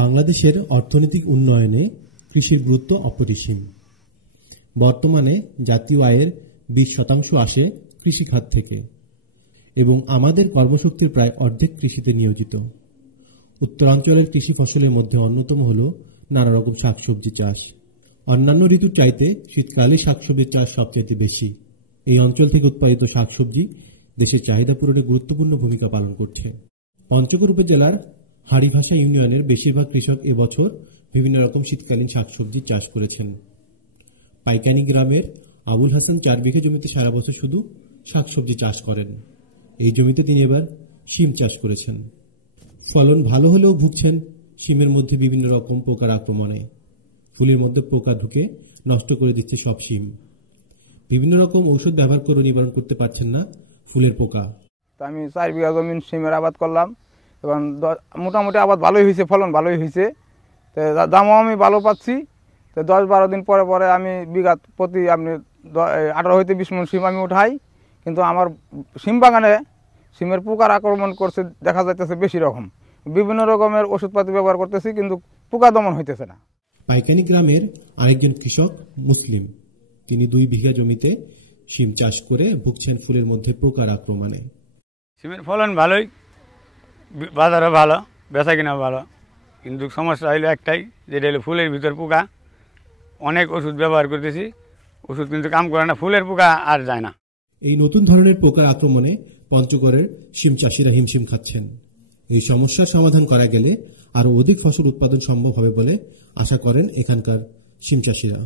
বাংলাদেশের অর্থনৈতিক উন্নয়নে কৃষির গুরুত্ব অপরিসীম। বর্তমানে জাতীয় আয়ের 20% আসে কৃষিখাত থেকে এবং আমাদের কর্মশক্তির প্রায় অর্ধেক কৃষিতে নিয়োজিত। উত্তরাঞ্চলের কৃষি ফসলের মধ্যে অন্যতম হল নানা রকম শাকসবজি চাষ। অন্যান্য ঋতুর চাইতে শীতকালে শাকসবজির চাষ সবচাইতে বেশি। এই অঞ্চল থেকে উৎপাদিত শাকসবজি দেশের চাহিদা পূরণে গুরুত্বপূর্ণ ভূমিকা পালন করছে। পঞ্চগড় উপজেলার হাড়িভাষা ইউনিয়নের বেশিরভাগ কৃষক এবছর বিভিন্ন রকম শীতকালীন শাকসবজি চাষ করেছেন। পাইকানি গ্রামের আবুল হাসান 4 বিঘা জমিতে সারা বছর শুধু শাকসবজি চাষ করেন। এই জমিতে তিনি এবার শিম চাষ করেছেন। ফলন ভালো হলেও ভুগছেন শিমের মধ্যে বিভিন্ন রকম পোকার আক্রমণে। ফুলের মধ্যে পোকা ঢুকে নষ্ট করে দিচ্ছে সব শিম। বিভিন্ন রকম ঔষধ ব্যবহার করে নিবারণ করতে পারছেন না ফুলের পোকা। আমি 4 বিঘা জমিন শিমের আবাদ করলাম এবং মোটামুটি আবাদ ভালোই হয়েছে, ফলন ভালোই হয়েছে, দামও আমি ভালো পাচ্ছি। তো 10-12 দিন পরে পরে আমি বিঘা প্রতি আপনি 18 হইতে 20 মণ শিম আমি উঠাই। কিন্তু আমার শিম বাগানে শিমের পোকার আক্রমণ করছে দেখা যাইতেছে বেশি রকম। বিভিন্ন রকমের ওষুধপাতি ব্যবহার করতেছি কিন্তু পোকা দমন হইতেছে না। পাইকানি গ্রামের আরেকজন কৃষক মুসলিম, তিনি 2 বিঘা জমিতে শিম চাষ করে ভুগছেন ফুলের মধ্যে পোকার আক্রমণে। শিমের ফলন ভালোই, বাজারও ভালো, বেচা কিনা ভালো, কিন্তু সমস্যা হইলো একটাই, যেটা হলো ফুলের ভিতর পোকা। অনেক ওষুধ ব্যবহার করতেছি, ওষুধ কিন্তু কাম করে না, ফুলের পোকা আর যায় না। এই নতুন ধরনের পোকার আক্রমণে পঞ্চগড়ের শিম চাষিরা হিমশিম খাচ্ছেন। এই সমস্যার সমাধান করা গেলে আরো অধিক ফসল উৎপাদন সম্ভব হবে বলে আশা করেন এখানকার শিম চাষিরা।